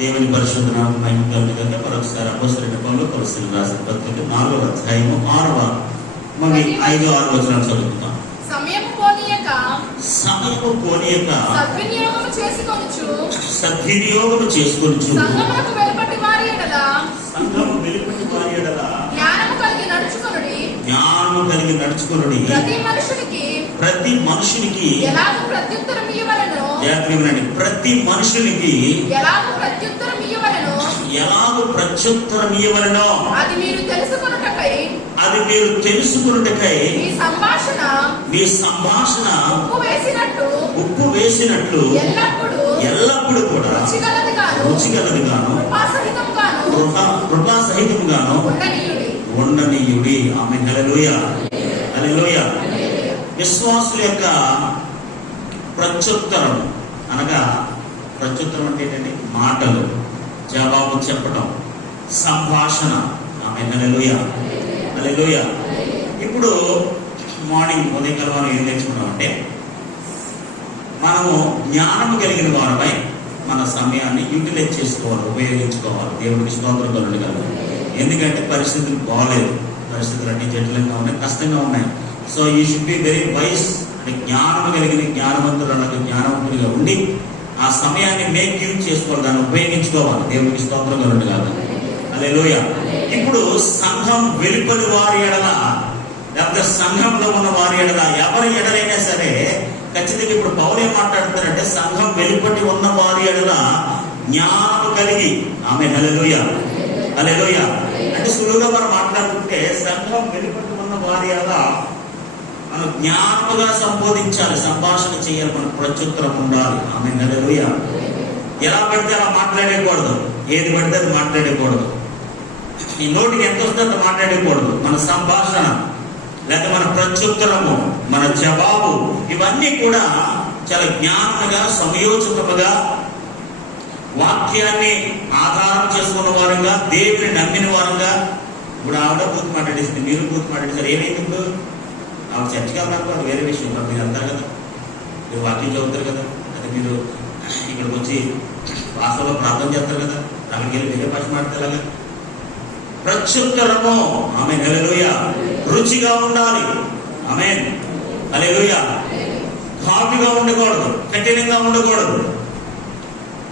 దేవుని పరిశుద్ధ నామమునకు మహిమ కలుగుగాక. మరొకసారి అపోస్తలుడైన పౌలు కొలస్సీయులకు రాసిన పత్రిక 4వ అధ్యాయము 5-6 వచనాలు చదువుతాం. సమయము పోనీయక సద్వినియోగము చేసుకొనుచు సంఘమునకు వెలుపటి వారి ఎడల జ్ఞానము కలిగి నడుచుకొనుడి. ప్రతి మనుషునికి ఎలాగూ ప్రత్యుత్తరం ఇయ్యవలెను. ప్రతి మనుషునికి ఎలాగూ ప్రత్యుత్తరం ఇయ్యవలెను. అది మీరు తెలుసుకొనుటకై మీ సంభాషణ ఉప్పు వేసినట్లు ఎల్లప్పుడూ కూడా రుచిగలదిగాను కృపాసహితముగాను ఉండనీయుడి. ఆమేన్. హల్లెలూయా, హల్లెలూయా. విశ్వాసుల యొక్క ప్రత్యుత్తరం అనగా, ప్రత్యుత్తరం అంటే ఏంటంటే మాటలు, జవాబు చెప్పటం, సంభాషణ. ఆమేన్. హల్లెలూయా, హల్లెలూయా. ఇప్పుడు మార్నింగ్ ఉదయకాలం మనం ఏం నేర్చుకున్నామంటే, మనము జ్ఞానం కలిగిన వారమై మన సమయాన్ని యూటిలైజ్ చేసుకోవాలి, ఉపయోగించుకోవాలి. దేవుడికి స్తోత్రం కలుగును గాక. ఎందుకంటే పరిస్థితులు బాగలేదు, పరిస్థితులు అన్ని జటిలంగా ఉన్నాయి, కష్టంగా ఉన్నాయి. So you should be very wise. అంటే జ్ఞానం కలిగిన జ్ఞానవంతుడిగా ఉండి ఆ సమయాన్ని మేక్ యూజ్ చేసుకోవాలి, దాన్ని ఉపయోగించుకోవాలి. దేవుడికి స్తోత్రం కలుగును గాక. హల్లెలూయా. ఇప్పుడు సంఘం వెలుపలి వారి ఎడల, లేకపోతే సంఘంలో ఉన్న వారి ఎడల, ఎవరి ఎడలైనా సరే ఖచ్చితంగా ఇప్పుడు పౌలు ఏం మాట్లాడుతారంటే, సంఘం వెలుపటి ఉన్న వారి ఎడల జ్ఞానం కలిగి. ఆమేన్. హల్లెలూయా, హల్లెలూయా. అంటే సులువుగా మనం మాట్లాడుకుంటే, సంఘం వెలుపటి ఉన్న వారి ఎడల మనం జ్ఞానముగా సంబోధించాలి, సంభాషణ చేయాలి, మనకు ప్రత్యుత్తరం ఉండాలి. ఆమేన్. హల్లెలూయా. ఎలా పడితే అలా మాట్లాడకూడదు, ఏది పడితే అది మాట్లాడకూడదు, ఈ నోటికి ఎంత వస్తే అంత మాట్లాడకూడదు. మన సంభాషణ, లేక మన ప్రత్యుత్తరము, మన జవాబు, ఇవన్నీ కూడా చాలా జ్ఞానముగా, సంయోజకముగా, వాక్యాన్ని ఆధారం చేసుకున్న వారంగా, దేవుని నమ్మిన వారంగా. ఇప్పుడు ఆవిడ బూత్ మాట్లాడేసింది, మీరు బూత్ మాట్లాడేసారు, ఏమైంది? ఇప్పుడు ఆవిడ చర్చకి వెళ్తారు, అది వేరే విషయం. మీరు వెళ్తారు కదా, మీరు వాక్యం చదువుతారు కదా, అది మీరు ఇక్కడికి వచ్చి భాషలో ప్రార్థన చేస్తారు కదా, అక్కడికి వెళ్ళి వేరే భాష మాట్లాడతారు. ప్రత్యుత్తరము, ఆమేన్. హల్లెలూయా. రుచిగా ఉండాలి. ఆమేన్. హల్లెలూయా. ఘాటుగా ఉండకూడదు, కఠినంగా ఉండకూడదు,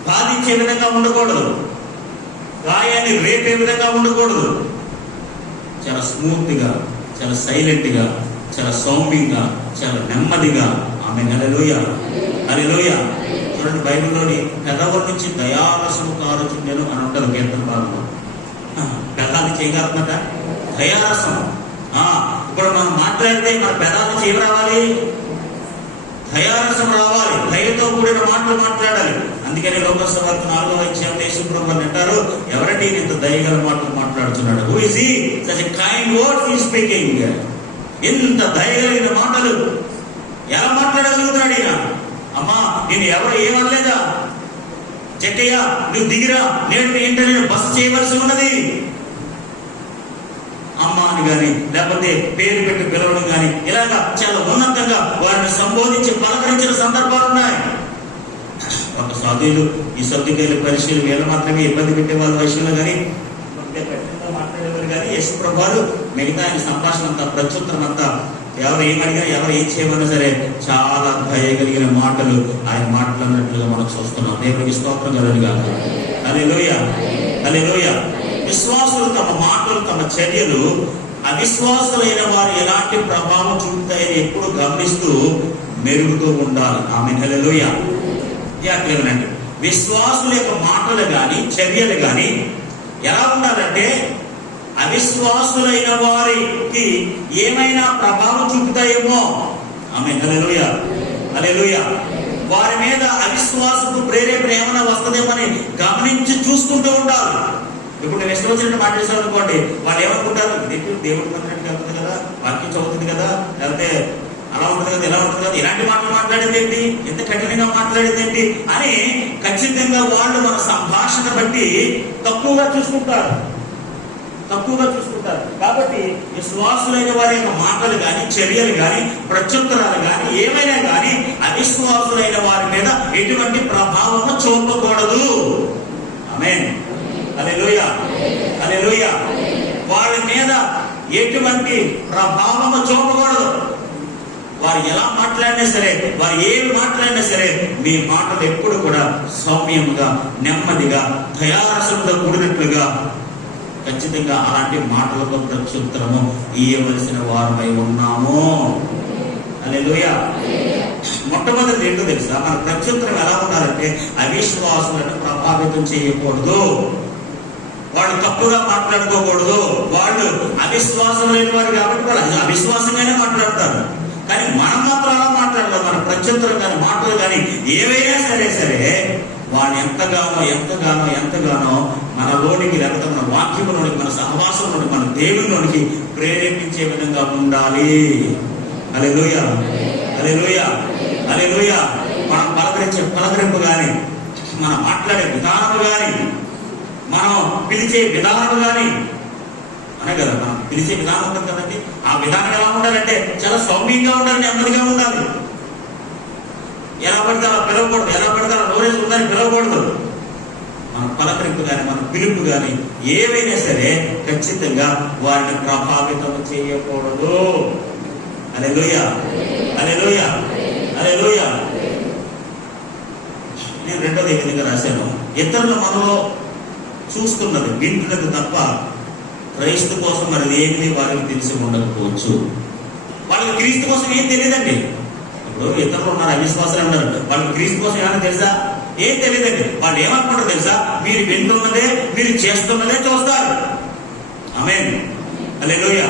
బాధించే విధంగా ఉండకూడదు, గాయాన్ని రేపే విధంగా ఉండకూడదు. చాలా స్మూత్గా, చాలా సైలెంట్గా, చాలా సౌమ్యంగా, చాలా నెమ్మదిగా. ఆమేన్. హల్లెలూయా, హల్లెలూయా. చూడండి, బైబిల్లోని పెదవుల నుంచి దయారసము కారుచుండెను అని ఉంటుంది కీర్తన భాగంలో. పెదాలు చేయగలమట దయారసం. ఇప్పుడు మనం మాట్లాడితే మన పెదాల నుంచి ఏం రావాలి? దయారసం రావాలి, దయతో కూడిన మాటలు మాట్లాడాలి. అందుకని లోకసభకు 4వ అధ్యాయంలో యేసుప్రభువు అంటారు, ఎవరంటే ఇంత దయగల మాటలు మాట్లాడుతున్నాడు? Who is he? Such a kind words he speaking. ఇంత దయగలిగిన మాటలు ఎలా మాట్లాడగలుగుతున్నాడు ఈయన? అమ్మా, నేను ఎవరు ఏమనలేదా? చెక్కయ్య, నువ్వు దిగిరా, నేను ఏంటంటే బస్సు చేయవలసి ఉన్నది. అమ్మ అని కానీ, లేకపోతే పేరు పెట్టి పిలవడం కానీ, ఇలాగా చాలా ఉన్నతంగా వారిని సంబోధించి పలకరించిన సందర్భాలు ఉన్నాయి. ఒక సాధువులు, ఈ సర్దుకాయల పరిశీలన వీళ్ళు మాత్రమే ఇబ్బంది పెట్టే వాళ్ళ విషయంలో కానీ, మాట్లాడేవారు కానీ, యేసుప్రభువు మిగతా ఆయన సంభాషణ అంతా, ప్రత్యుత్తరం అంతా, ఎవరు ఏమడిగినా, ఎవరు ఏం చేయమన్నా సరే చాలా దయగలిగిన మాటలు ఆయన మాట్లాడినట్లుగా మనం చూస్తున్నాం. దేవుడికి స్తోత్రం కలుగును గాక. హల్లెలూయా, హల్లెలూయా. విశ్వాసులు తమ మాటలు, తమ చర్యలు అవిశ్వాసులైన వారు ఎలాంటి ప్రభావం చూపుతాయని ఎప్పుడు గమనిస్తూ మెరుగుతూ ఉండాలి. ఆమేన్. హల్లెలూయా. జాగ్రత్తగా విశ్వాసుల యొక్క మాటలు కానీ, చర్యలు కానీ ఎలా ఉండాలంటే, అవిశ్వాసులైన వారికి ఏమైనా ప్రభావం చూపుతాయేమో. ఆమేన్. హల్లెలూయా, హల్లెలూయా. వారి మీద అవిశ్వాసపు ప్రేరేపణ ఏమైనా వస్తుందేమని గమనించి చూసుకుంటూ ఉండాలి. ఇప్పుడు నేను ఇష్టం వచ్చినట్టు మాట్లాడేసాను అనుకోండి, వాళ్ళు ఏమనుకుంటారు? దేవుడి మందిరానికి వెళ్తుంది కదా, వాక్యం చదువుతుంది కదా, లేకపోతే అలా ఉంటుంది కదా, ఇలా ఉంటుంది కదా, ఇలాంటి మాటలు మాట్లాడేది ఏంటి, ఎంత కఠినంగా మాట్లాడేది ఏంటి అని ఖచ్చితంగా వాళ్ళు మన సంభాషణ బట్టి తక్కువగా చూసుకుంటారు. కాబట్టి విశ్వాసులైన వారి యొక్క మాటలు కానీ, చర్యలు కానీ, ప్రత్యుత్తరాలు కానీ, ఏమైనా కానీ అవిశ్వాసులైన వారి మీద ఎటువంటి ప్రభావము చూపకూడదు. ఆమేన్. హల్లెలూయా, హల్లెలూయా. వాళ్ళ మీద ఎటువంటి ప్రభావము చూపకూడదు. వారు ఎలా మాట్లాడినా సరే, వారు ఏమి మాట్లాడినా సరే, మీ మాటలు ఎప్పుడు కూడా సౌమ్యంగా, నెమ్మదిగా, దయారసంతో కూడినట్లుగా, ఖచ్చితంగా అలాంటి మాటలతో ప్రత్యుత్తరము ఇయ్యవలసిన వారమై ఉన్నాము. హల్లెలూయా. మొట్టమొదటి ఏంటో తెలుసా, మన ప్రత్యుత్తరం ఎలా ఉండాలంటే అవిశ్వాసులను ప్రభావితం చేయకూడదు. వాళ్ళు తప్పుగా మాట్లాడుకోకూడదు. వాళ్ళు అవిశ్వాసం లేని వారు కాబట్టి వాళ్ళు అవిశ్వాసంగానే మాట్లాడతారు. కానీ మనం మాత్రం అలా మాట్లాడలేదు. మన ప్రత్యుత్తరం కానీ, మాటలు కానీ ఏవైనా సరే వాడిని ఎంతగానో మనలోనికి, లేకపోతే మన వాక్యంలోనికి, మన సహవాసంలోనికి, మన దేవునిలోనికి ప్రేరేపించే విధంగా ఉండాలి. హల్లెలూయా, హల్లెలూయా, హల్లెలూయా. మనం పలకరించే పలకరింపు కానీ, మనం మాట్లాడే విధానము కానీ, మనం పిలిచే విధానము కానీ, అనే కదా మనం పిలిచే విధానం ఉంటుంది కదండి. ఆ విధానం ఎలా ఉండాలంటే చాలా సౌమ్యంగా ఉండాలి, నెమ్మదిగా ఉండాలి. ఎలా పడితే అలా పిలవకూడదు, ఎలా పడితే అలా నోరేసి ఉందని పిలవకూడదు. మన పలకరింపు కానీ, మన పిలుపు కానీ ఏవైనా సరే ఖచ్చితంగా వారిని ప్రభావితం చేయకూడదు. హల్లెలూయా, హల్లెలూయా, హల్లెలూయా. నేను రెండోది ఏ విధంగా రాశాను, ఇతరుల మనలో చూస్తున్నది వింటున్నది తప్ప క్రైస్తు కోసం మరి ఏమిది వారికి తెలిసి ఉండకపోవచ్చు. వాళ్ళకి క్రీస్తు కోసం ఏం తెలియదండి. ఇప్పుడు ఇతరులు ఉన్నారు, అవిశ్వాసాలు ఉన్నారు, వాళ్ళకి క్రీస్తు కోసం ఏమైనా తెలుసా? ఏం తెలియదండి. వాళ్ళు ఏమనుకుంటారు తెలుసా? మీరు వింటున్నదే, మీరు చేస్తున్నదే చూస్తారు. ఆమేన్, హల్లెలూయా.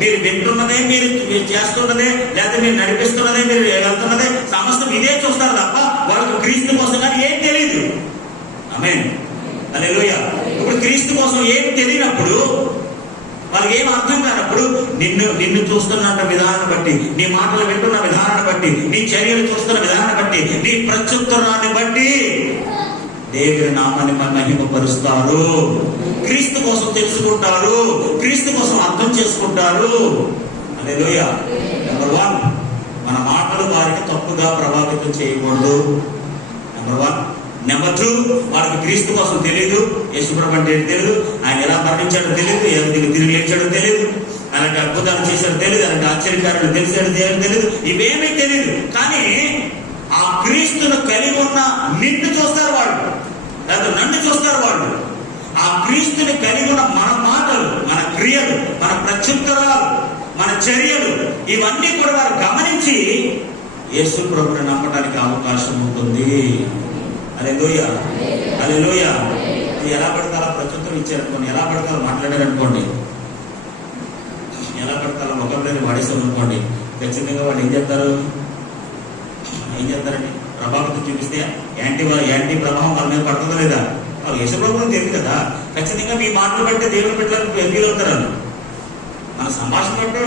మీరు వింటున్నదే, మీరు చేస్తున్నదే, లేదా మీరు నడిపిస్తున్నదే, మీరు వెళ్తున్నదే, సమస్తం ఇదే చూస్తారు తప్ప వాళ్ళకి క్రీస్తు కోసం కానీ ఏం తెలియదు. ఆమేన్, హల్లెలూయా. ఇప్పుడు క్రీస్తు కోసం ఏం తెలియనప్పుడు, వాళ్ళకి ఏం అర్థం కానప్పుడు, నిన్ను చూస్తున్న విధానాన్ని బట్టి, నీ మాటలు వింటున్న విధానాన్ని బట్టి, నీ చర్యలు చూస్తున్న విధానాన్ని బట్టి, నీ ప్రత్యుత్తరాన్ని బట్టి దేవుని నామాన్ని మహిమపరుస్తారు. క్రీస్తు కోసం తెలుసుకుంటారు, క్రీస్తు కోసం అర్థం చేసుకుంటారు. హల్లెలూయా. నెంబర్ 1, మన మాటలు వారికి తప్పుగా ప్రభావితం చేయకూడదు. నెంబర్ 1. నెంబర్ 2, వాళ్ళకి క్రీస్తు కోసం తెలియదు, యేసుప్రభు అంటే తెలియదు, ఆయన ఎలా మరణించాడో తెలియదు, తిరిగి లేచాడో తెలియదు, అలాంటి అద్భుతాలు చేశాడో తెలియదు, అలాంటి ఆశ్చర్యకారులు తెలిసాడో తెలియదు, ఇవేమీ తెలియదు. కానీ ఆ క్రీస్తును కలిగి ఉన్న నిన్ను చూస్తారు వాళ్ళు, లేదా నన్ను చూస్తారు వాళ్ళు. ఆ క్రీస్తుని కలిగి ఉన్న మన మాటలు, మన క్రియలు, మన ప్రత్యుత్తరాలు, మన చర్యలు, ఇవన్నీ కూడా వారు గమనించి యేసు ప్రభువుని నమ్మడానికి అవకాశం ఉంటుంది. హల్లెలూయా, హల్లెలూయా. ఎలా పడతారో ప్రత్యుత్తరం ఇచ్చారనుకోండి, ఎలా పడతారో మాట్లాడారనుకోండి, ఎలా పడతారో ఒకరిని వాడేసామనుకోండి, ఖచ్చితంగా వాళ్ళు ఏం చేస్తారండి? ప్రభావితం చూపిస్తే యాంటీ ప్రభావం వాళ్ళ మీద పడుతుందా లేదా? వాళ్ళు యేసుప్రభువుని తెలియదు కదా. ఖచ్చితంగా మీ మాటలు బట్టే దేవుని పెట్టాలని ఫీల్ అవుతారు. మన సంభాషణ బట్టే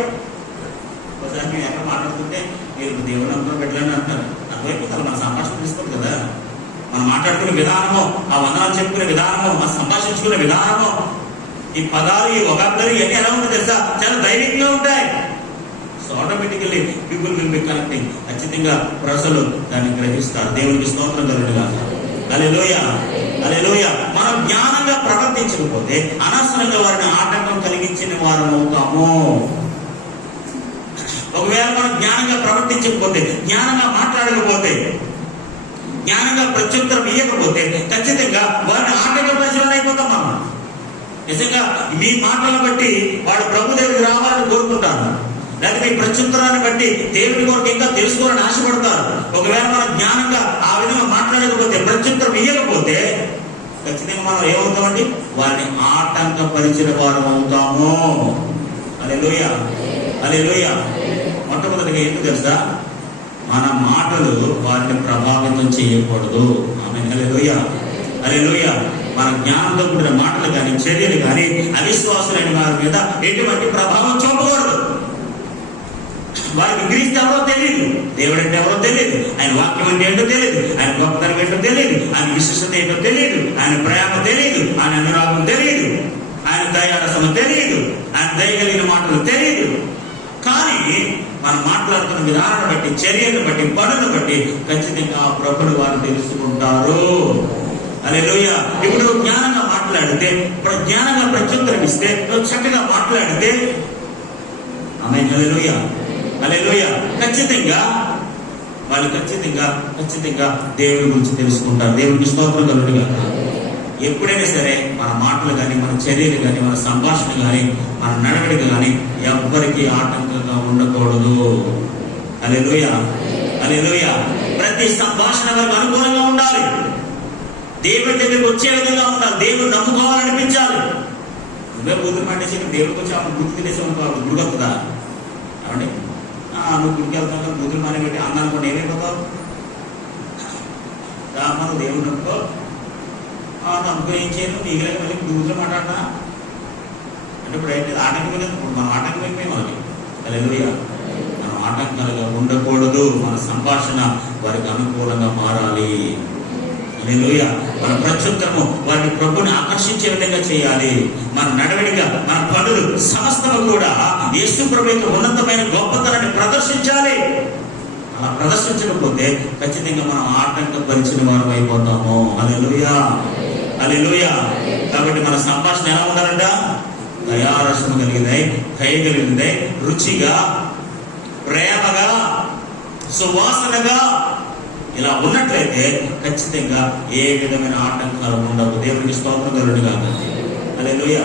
ఒకసారి మేము ఎక్కడ మాట్లాడుతుంటే మీరు దేవుని అందరూ పెట్టాలని అంటారు. అటువైపు మన సంభాషణ తీసుకోండి కదా. మనం మాట్లాడుకునే విధానము, ఆ వందనాలు చెప్పుకునే విధానము, మనం సంభాషించుకునే విధానము, ఈ పదాలు, ఈ వొకాబులరీ ఇవన్నీ ఎలా ఉంటుంది తెలుసా? చాలా ధైర్యంగా ఉంటాయి. So automatically people will be connecting. ఖచ్చితంగా ప్రజలు దాన్ని గ్రహిస్తారు. దేవునికి స్తోత్రం కలుగునుగాక. హల్లెలూయా, హల్లెలూయా. మనం జ్ఞానంగా ప్రవర్తించకపోతే అనవసరంగా వారిని ఆటంకం కలిగించిన వారు అవుతాము. ఒకవేళ మనం జ్ఞానంగా ప్రవర్తించకపోతే, జ్ఞానంగా మాట్లాడకపోతే, జ్ఞానంగా ప్రత్యుత్తరం ఇవ్వకపోతే ఖచ్చితంగా వారిని ఆటంకపరిచిన అయిపోతాం మనం. నిజంగా మీ మాటలను బట్టి వాడు ప్రభు దగ్గరికి రావాలని కోరుకుంటారు, లేకపోతే మీ ప్రత్యుత్తరాన్ని బట్టి దేవుని కొరకు ఇంకా తెలుసుకోవాలని ఆశపడతారు. ఒకవేళ మనం జ్ఞానంగా ఆ విధంగా మాట్లాడకపోతే, ప్రత్యుత్తరం ఇవ్వకపోతే ఖచ్చితంగా మనం ఏమవుతామండి? వారిని ఆటంకపరిచిన వారు అవుతాము. హల్లెలూయా, హల్లెలూయా. మొట్టమొదటిగా ఏంటో తెలుసా? మన మాటలు వారిని ప్రభావితం చేయకూడదు. ఆమేన్, హల్లెలూయా, హల్లెలూయా. మన జ్ఞానంతో కూడిన మాటలు కానీ, చర్యలు కానీ అవిశ్వాసులైన వారి మీద ఎటువంటి ప్రభావం చూపకూడదు. వారికి క్రీస్తు ఎవరో తెలియదు, దేవుడు అంటే ఎవరో తెలియదు, ఆయన వాక్యం అంటే ఏంటో తెలియదు, ఆయన గొప్పతనం ఏంటో తెలియదు, ఆయన విశిష్టత ఏంటో తెలియదు, ఆయన ప్రేమ తెలియదు, ఆయన అనురాగం తెలియదు, ఆయన దయారసం తెలియదు, ఆయన దయగలిగిన మాటలు తెలియదు. కానీ మనం మాట్లాడుతున్న విధానాన్ని బట్టి, చర్యను బట్టి, పనులను బట్టి ఖచ్చితంగా ప్రభువుని వారు తెలుసుకుంటారు. హల్లెలూయా. ఇప్పుడు నువ్వు జ్ఞానంగా మాట్లాడితే, ఇప్పుడు జ్ఞానంగా ప్రత్యుత్తరం ఇస్తే, నువ్వు చక్కగా మాట్లాడితే, ఆమేన్. హల్లెలూయా, హల్లెలూయా. ఖచ్చితంగా వాళ్ళు ఖచ్చితంగా దేవుని గురించి తెలుసుకుంటారు. దేవునికి స్తోత్రం కలుగునుగా. ఎప్పుడైనా సరే మన మాటలు కానీ, మన చర్యలు కానీ, మన సంభాషణ కానీ, మన నడవడిక కానీ ఎవ్వరికీ ఆటంకంగా ఉండకూడదు. హల్లెలూయా, హల్లెలూయా. ప్రతి సంభాషణ వారికి అనుకూలంగా ఉండాలి. దేవుడి దగ్గరికి వచ్చే విధంగా ఉండాలి. దేవుడు నమ్ముకోవాలనిపించాలి. నువ్వే బూతులు పండేసి దేవుడికి వచ్చి ఆమె గుర్తు తినేసి ఉంటావు, గుడి వస్తుందా? ఏమండి, నువ్వు గుడికి వెళ్తావు, బూతులు మానే పెట్టి అన్నాను కూడా ఏమైపోతావు? మనం దేవుడు నమ్ముకో, నమ్ముకో, ఏం చేయను, నీకులే మళ్ళీ బూతులు మాట్లాడినా అంటే ఇప్పుడు అయితే ఆటంకం లేదు. ఇప్పుడు మనం ఆటంకం అయిపోయాం వాళ్ళకి. హల్లెలూయా. మనం ఆటంకాలుగా ఉండకూడదు. మన సంభాషణ వారికి అనుకూలంగా మారాలి. హల్లెలూయా. మన ప్రత్యుత్తరము వారిని ప్రభుని ఆకర్షించే విధంగా చేయాలి. మన నడవడిక, మన పనులు సమస్తము కూడా యేసు ప్రభు యొక్క ఉన్నతమైన గొప్పతనాన్ని ప్రదర్శించాలి. అలా ప్రదర్శించకపోతే ఖచ్చితంగా మనం ఆటంకపరిచిన వారం అయిపోతాము. హల్లెలూయా, హల్లెలూయా. కాబట్టి మన సంభాషణ ఎలా ఉండాలంట? దయారసము కలిగిందై, దయ కలిగిందై, రుచిగా, ప్రేమగా, సువాసనగా ఇలా ఉన్నట్లయితే ఖచ్చితంగా ఏ విధమైన ఆటంకాలు ఉండవు. దేవునికి స్తోత్రం కలుగునుగా. హల్లెలూయా.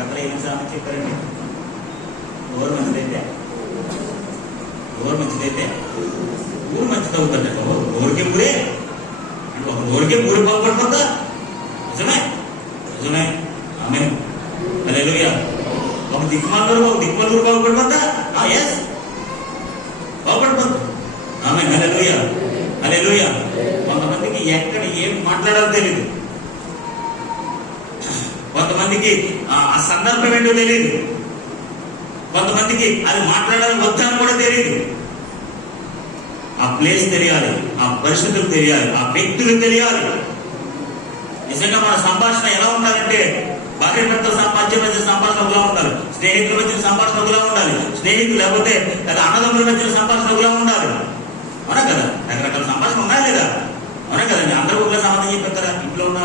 అక్కడ ఏమి సామెత చెప్పారండి? ఊరు మంచిదైతే ఊరు మంచిది అవుతుందంట. ఊరికే ఊరే అంటే ఒక ఊరికే ఊరి బాగుపడిపోతా. నిజమే. ఆమేన్. హల్లెలూయా. ఒక దిక్కుమాలూరు బాగుపడిపోతా. ఎస్, బాగుపడిపోతా. ఆమేన్. హల్లెలూయా, హల్లెలూయా. కొంతమందికి ఎక్కడ ఏం మాట్లాడాలో తెలియదు. కొంతమందికి ఆ సందర్భం ఏంటో తెలియదు. కొంతమందికి అది మాట్లాడాలని వద్దని కూడా తెలియదు. ఆ ప్లేస్ తెలియాలి, ఆ పరిస్థితులు తెలియాలి, ఆ వ్యక్తులు తెలియాలి. నిజంగా మన సంభాషణ ఎలా ఉండాలంటే భార్య భర్తల మధ్య సంభాషణ ఒకలా ఉండాలి, స్నేహితుల మధ్య సంభాషణ ఒకలా ఉండాలి, స్నేహితులు లేకపోతే లేదా అన్నదమ్ముల మధ్య సంభాషణ ఒకలా ఉండాలి. అవునా కదా? రకరకాల సంభాషణ ఉన్నాయా లేదా? అవునా కదండి. అందరూ ఒకలా సమాధానం చెప్పేస్తారా? ఇంట్లో ఉన్న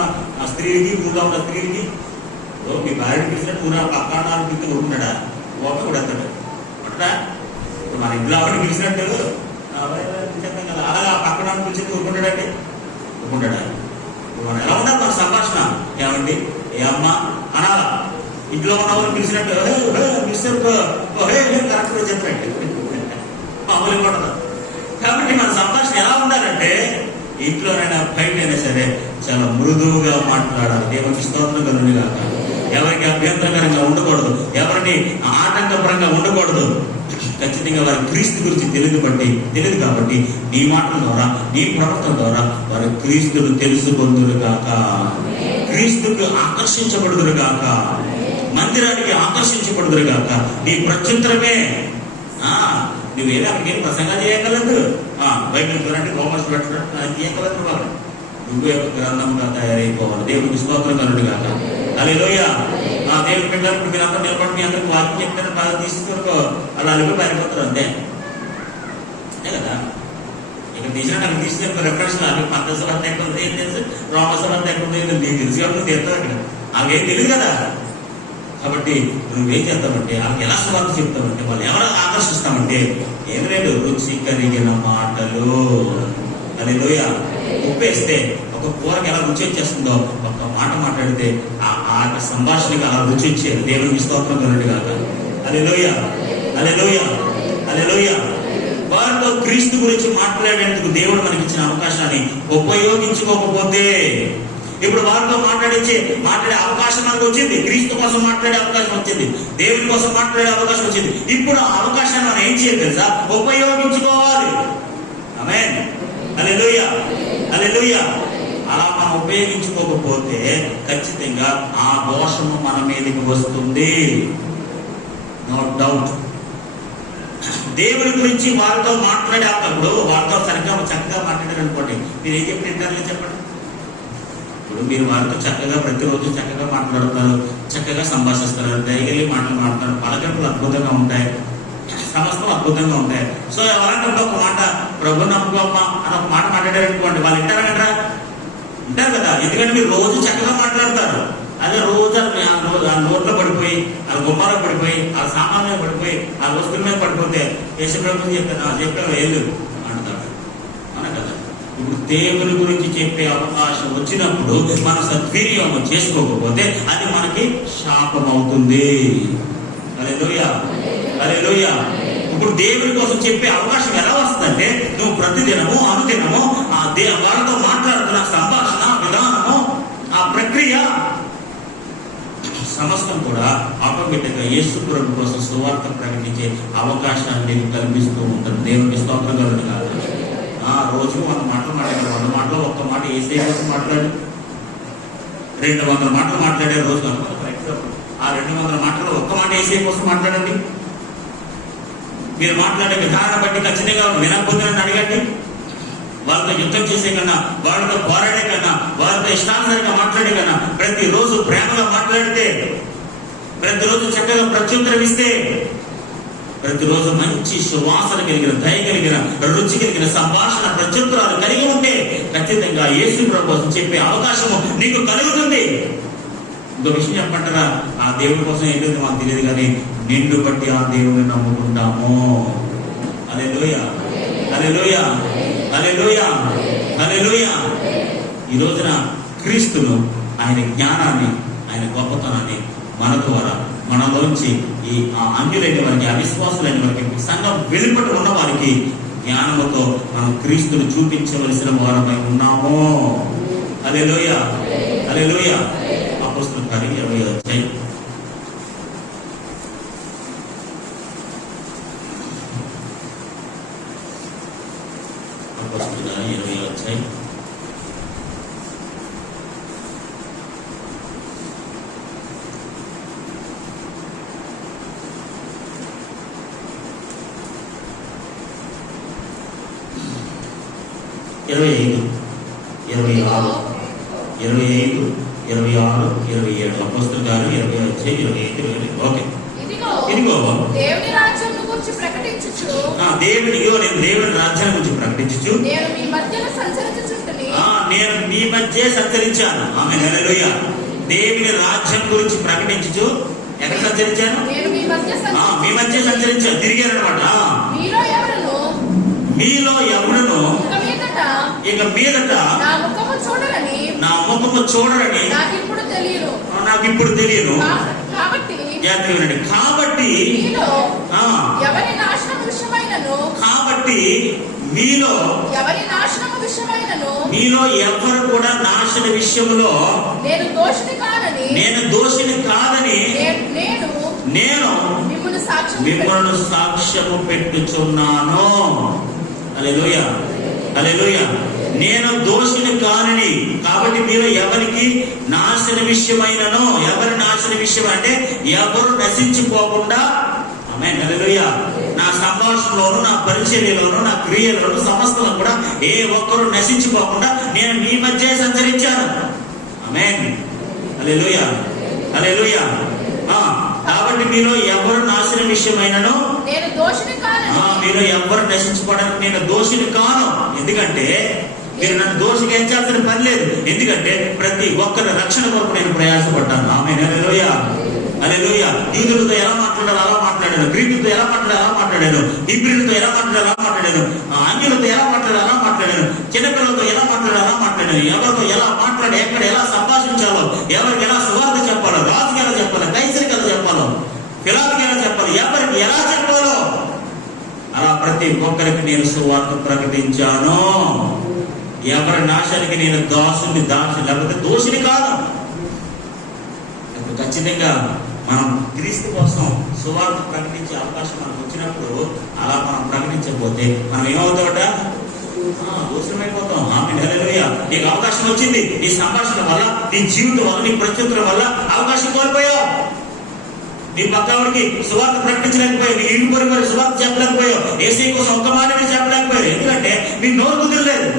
స్త్రీలకి, ఊళ్ళో ఉన్న స్త్రీలకి మీ భార్యని పిలిచినట్టు ఊరా అక్కడ పిలిచి ఊరుకున్నాడా? ఓకే కూడా వెళ్తాడు అంటా. ఇప్పుడు మన ఇంట్లో ఆవిడ పిలిచినట్టు కదా, అలాగా పక్కన పిలిచి ఊరుకుంటాడండి, ఊరుకుంటాడా? ఇప్పుడు మనం ఎలా ఉండాలి మన సంభాషణ? ఏమండి, ఏ అమ్మ అనాలా? ఇంట్లో ఉన్న వాళ్ళు పిలిచినట్టు కరెక్ట్గా చెప్పండి, మామూలు పడదు. కాబట్టి మన సంభాషణ ఎలా ఉండాలంటే ఇంట్లోనైనా బయటైనా సరే చాలా మృదువుగా మాట్లాడాలి. దేవునికి స్తోత్రం కలుగునుగా. ఎవరికి అభ్యంతరకరంగా ఉండకూడదు, ఎవరిని ఆటంకపరంగా ఉండకూడదు. ఖచ్చితంగా వారి క్రీస్తు గురించి తెలియదు కాబట్టి నీ మాటల ద్వారా, నీ ప్రవర్తన ద్వారా వారి క్రీస్తును తెలుసుకొందురుగాక, క్రీస్తుకు ఆకర్షించబడుదురుగాక, మందిరానికి ఆకర్షించబడుదురుగాక. నీ ప్రత్యుత్తరమే. నువ్వేదో అక్కడికి ప్రసంగా చేయగలదు. బైబిల్ చూడండి, రోమన్స్ పెట్టడం అది చేయగలదు. వాళ్ళు నువ్వే ఒక గ్రంథంగా తయారైపోవాలి. దేవుడికి స్తోత్రం కలుగునుగాక. హల్లెలూయా. దేవుడి బిడ్డలు ఇప్పుడు మీరు అందరూ నిలబడి మీ అందరికి వాక్యం చెప్తారు, బాగా తీసుకోరు, అలా అలిపి పారిపోతారు. అంతే కదా. ఇక్కడ తీసిన నాకు తీసుకెళ్ళి రెఫరెన్స్ పంతసభ ఎక్కడ ఉంది, ఏం తెలుసు, రోమసభ ఎక్కడ ఉంది, నీకు తెలుసు కాబట్టి నువ్వు తీరుతావు. ఇక్కడ వాళ్ళకేం తెలియదు కదా. కాబట్టి నువ్వేం చేస్తామంటే వాళ్ళకి ఎలా సువార్త చెప్తామంటే, వాళ్ళు ఎవరు ఆకర్షిస్తామంటే ఏం లేదు, రుచి కలిగిన మాటలు. హల్లెలూయా. ఉప్పేస్తే ఒక కూరకి ఎలా రుచి వచ్చేస్తుందో ఒక మాట మాట్లాడితే ఆ సంభాషణకి అలా రుచి వచ్చేది. దేవునికి స్తోత్రం కలుగునుగాక. హల్లెలూయా, హల్లెలూయా, హల్లెలూయా. వారితో క్రీస్తు గురించి మాట్లాడేందుకు దేవుడు మనకి ఇచ్చిన అవకాశాన్ని ఉపయోగించుకోకపోతే, ఇప్పుడు వారితో మాట్లాడే అవకాశం మనకు వచ్చింది. క్రీస్తు కోసం మాట్లాడే అవకాశం వచ్చింది, దేవుని కోసం మాట్లాడే అవకాశం వచ్చింది. ఇప్పుడు ఆ అవకాశాన్ని మనం ఏం చేయాలి తెలుసా? ఉపయోగించుకోవాలి. ఆమేన్. హల్లెలూయా, హల్లెలూయా. అలా మనం ఉపయోగించుకోకపోతే ఖచ్చితంగా ఆ దోషము మన మీదకి వస్తుంది. No doubt. దేవుడి గురించి వారితో మాట్లాడేటప్పుడు వారితో సరిగ్గా చక్కగా మాట్లాడారు అనుకోండి, మీరు ఏం చెప్పి తింటారని చెప్పండి. ఇప్పుడు మీరు వారితో చక్కగా ప్రతిరోజు చక్కగా మాట్లాడుతారు, చక్కగా సంభాషిస్తారు, దయగలి మాటలు మాట్లాడతారు, పలకరింపులు అద్భుతంగా ఉంటాయి, సమస్తం అద్భుతంగా ఉంటాయి. సో ఎవరైనా ఒక మాట ప్రభు నమ్ముకోమ్మా అని ఒక మాట మాట్లాడారు అనుకోండి, వాళ్ళు వింటారా? ఉంటారు కదా. ఎందుకంటే మీరు రోజు చక్కగా మాట్లాడతారు. అదే రోజు ఆ నోట్లో పడిపోయి, ఆ గుమ్మాలో పడిపోయి, ఆ సామాన్ మీద పడిపోయి, ఆ వస్తువుల మీద పడిపోతే యేసుప్రభు చెప్పాను వెళ్ళు అంటాడు. అవునా కదా. ఇప్పుడు దేవుని గురించి చెప్పే అవకాశం వచ్చినప్పుడు మన సద్వినియోగం చేసుకోకపోతే అది మనకి శాపం అవుతుంది. హల్లెలూయా, హల్లెలూయా. ఇప్పుడు దేవుని కోసం చెప్పే అవకాశం ఎలా వస్తుందంటే నువ్వు ప్రతిదినము అనుదినము వాళ్ళతో మాట్లాడుతున్న సంభాషణ విధానము, ఆ ప్రక్రియ సమస్తం కూడా ఆటోమేటిక్గా యేసు ప్రభు కోసం సువార్త ప్రకటించే అవకాశాన్ని నీకు కల్పిస్తూ ఉంటుంది. దేవునికి స్తోత్రం కలుగును కాదు. రోజు 100 మాటలు మాట్లాడారు. 100 మాటలో ఒక్క మాట యేసయ్య కోసం మాట్లాడు. 200 మాటలు మాట్లాడే రోజు అనుకో. ఆ 200 మాటలు ఒక్క మాట యేసయ్య కోసం మాట్లాడండి. మీరు మాట్లాడే విధానం బట్టి ఖచ్చితంగా వినకపోతే అడగండి. వాళ్ళతో యుద్ధం చేసే కన్నా, వాళ్ళతో పోరాడే కన్నా, వాళ్ళతో ఇష్టానుసారంగా మాట్లాడే కన్నా ప్రతిరోజు ప్రేమగా మాట్లాడితే, ప్రతిరోజు చక్కగా ప్రత్యుత్తరం ఇస్తే, ప్రతిరోజు మంచి సువాసన కలిగిన, దయ కలిగిన, రుచి కలిగిన సంభాషణ ప్రత్యుత్తరాలు కలిగి ఉంటే ఖచ్చితంగా యేసు ప్రభు కోసం చెప్పే అవకాశము నీకు కలుగుతుంది. ఇంకో విషయం చెప్పంటారా, ఆ దేవుడి కోసం ఏంటో మాకు తెలియదు కానీ నిన్ను బట్టి ఆ దేవుడిని నమ్ముకుంటాము. హల్లెలూయా, హల్లెలూయా, హల్లెలూయా, హల్లెలూయా. ఈ రోజున క్రీస్తును, ఆయన జ్ఞానాన్ని, ఆయన గొప్పతనాన్ని మన ద్వారా మనలోంచి ఈ అన్యులైన వారికి, అవిశ్వాసులైన వారికి, సంఘం వెలుపట ఉన్న వారికి జ్ఞానముతో మనం క్రీస్తును చూపించవలసిన వారమై ఉన్నాము. హల్లెలూయా, హల్లెలూయా. అపోస్తలుల కార్యం 20వ అధ్యాయం. అపోస్తలుల కార్యం 20వ అధ్యాయం. ఇరవై 26, 25, 26, 27. అపోస్తలుల కార్యం 20వ అధ్యాయం 25, 27. ఓకే. ఇదిగో దేవుని రాజ్యం గురించి ప్రకటించుచు, నేను దేవుని రాజ్యం గురించి ప్రకటించుచు నేను మీ మధ్యలో సంచరించుచుంటిని. నేను మీ మధ్య సంచరించాను. ఆమె హల్లెలూయా. దేవుని రాజ్యం గురించి ప్రకటించుచు ఎక్కడ సంచరించాను? నేను మీ మధ్య సంచరించాను, తిరిగాను అనమాట. మీలో ఎవరును ఇక మీదట నా ముఖము చూడరని నాకు ఇప్పుడు తెలియను. కాబట్టి మీలో ఎవరు కూడా నాశన విషయంలో నేను దోషిని కాదని నేను మిమ్మల్ని సాక్ష్యము పెట్టుచున్నాను. హల్లెలూయా, హల్లెలూయా. నేను దోషిని కానని, కాబట్టి మీరు ఎవరికి నాశన విషయమైనను, ఎవరి నాశన విషయం అంటే ఎవరు నశించిపోకుండా, ఆమేన్, హల్లెలూయా. నా సంభాషణలోను, నా పరిచర్యలోను, నా క్రియలోను సమస్తం కూడా ఏ ఒక్కరు నశించిపోకుండా నేను మీ మధ్య సంచరించాను. ఆమేన్, హల్లెలూయా, హల్లెలూయా. కాబట్టి మీరు ఎవరు నాశన విషయమైనను మీరు ఎవరు నశించుకోవడానికి నేను దోషిని కాను. ఎందుకంటే మీరు నన్ను దోషిగా ఎంచాల్సిన పని లేదు. ఎందుకంటే ప్రతి ఒక్కరి రక్షణ కొరకు నేను ప్రయాసపడ్డాను. ఆమేన్, హల్లెలూయా, హల్లెలూయా. యూదులతో ఎలా మాట్లాడాలో అలా మాట్లాడాను, గ్రీకులతో ఎలా మాట్లాడాలో అలా మాట్లాడాను, హీబ్రీలతో ఎలా మాట్లాడాలో అలా మాట్లాడాను, ఆంగ్యులతో ఎలా మాట్లాడాలో అలా మాట్లాడాను, చిన్నపిల్లలతో ఎలా మాట్లాడాలో అలా మాట్లాడాను, ఎవరితో ఎలా మాట్లాడి, ఎక్కడ ఎలా సంభాషించాలో, ఎవరికి ఎలా సువార్త చెప్పాలో, రాజుకి ఎలా చెప్పాలో, కైసరికి ఎలా చెప్పాలో, పిలాతుకి ఎలా చెప్పాలో, ఎవరికి ఎలా చెప్పాలో అలా ప్రతి ఒక్కరికి నేను సువార్త ప్రకటించాను. ఎవరి నాశానికి నేను లేకపోతే దోషిని కాదు. ఖచ్చితంగా మనం క్రీస్తు కోసం సువార్త ప్రకటించే అవకాశం మనకు వచ్చినప్పుడు అలా మనం ప్రకటించకపోతే మనం ఏమవుతామట? దోషమైపోతాం. ఆమేన్, హల్లెలూయా. నీకు అవకాశం వచ్చింది, నీ సంభాషణ వల్ల, నీ జీవితం వల్ల, నీ ప్రత్యుత్తరం వల్ల అవకాశం కోల్పోయావు. నీ పక్కవాడికి సువార్త ప్రకటించలేకపోయావు, నీ ఇంటి పొరుగు సువార్త చెప్పలేకపోయావు, యేసయ్య కోసం ఒక్క మాట చెప్పలేకపోయావు. ఎందుకంటే నీ నోరు కుదరలేదు.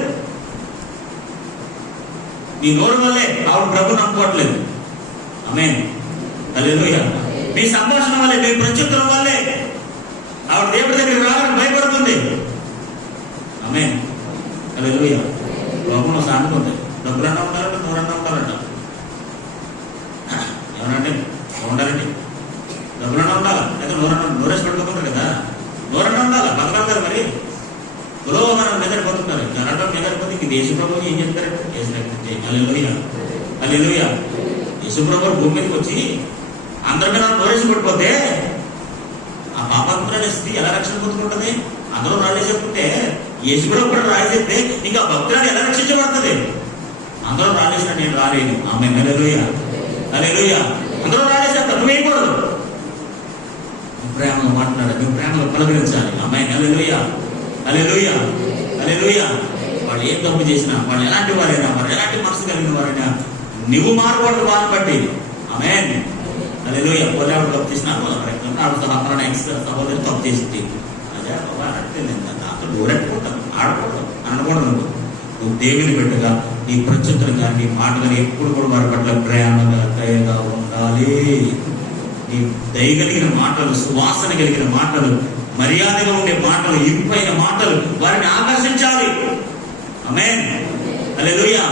నీ నోరు వల్లే ఆవిడ ప్రభు నమ్ముకోవట్లేదు. ఆమేన్, హల్లెలూయా. మీ సంభాషణ వల్లే, మీ ప్రత్యుత్తరం వల్లే ఆవిడ దేవుడి దగ్గర రావాలని భయపడుతుంది. ఆమేన్, హల్లెలూయా. లోకంలో సాగుతుంది. డబ్బులన్నా ఉండాలంటే నోరన్నా ఉండాలంట. ఏమనండి ఉండాలండి, డబ్బులన్నా ఉండాలా అయితే నోరేసి పడుకుంటారు కదా, నోరన్నా ఉండాలా బతకాలి కదా. మరి పురోగమనం నిద్రపోతుంటారు, జనటం నిద్రపోతే ఇంక దేశప్రభు ఏం చెప్తారంటే హల్లెలూయా హల్లెలూయా. యేసుప్రభు భూమి మీదకి వచ్చి అందరి మీద నోరేసి పడిపోతే ఆ పాపాత్ములైన స్థితి ఎలా రక్షణ పొందుకుంటుంది? అందరూ రాళ్ళే చెప్పుకుంటే యేసుప్రభు కూడా రాయి చెప్తే ఇంకా భక్తురాలు ఎలా రక్షించబడుతుంది? అందరూ రాలేసిన నేను రాలేను. ఆమె హల్లెలూయా హల్లెలూయా. అందరూ రాలేసేస్తారు, నువ్వేయకూడదు. ప్రేమలో మాట్లాడాలి, నువ్వు ప్రేమలో పలకరించాలి. అమ్మాయి హల్లెలూయా హల్లెలూయా హల్లెలూయా. వాళ్ళు ఏం తప్పు చేసినా, వాళ్ళు ఎలాంటి వారైనా, వాళ్ళు ఎలాంటి మనసు కలిగిన వారైనా నువ్వు మారకూడదు వాళ్ళని బట్టి. ఆమేన్ హల్లెలూయా. పోలేవాడు తప్పు చేసినా సహోదరి తప్పు చేసింది, అదే అంటే నాతో ఊరెట్టుకుంటాను, ఆడకూడదు అనకూడదు. నువ్వు దేవుని బిడ్డగా నీ ప్రత్యుత్తరం కానీ నీ మాట కానీ ఎప్పుడు కూడా వారి పట్ల ప్రేమగా దయగా ఉండాలి. నీ దయ కలిగిన మాటలు, సువాసన కలిగిన మాటలు, మర్యాదగా ఉండే మాటలు, ఇంపైన మాటలు వారిని ఆకర్షించాలి. ఆమేన్ హల్లెలూయా.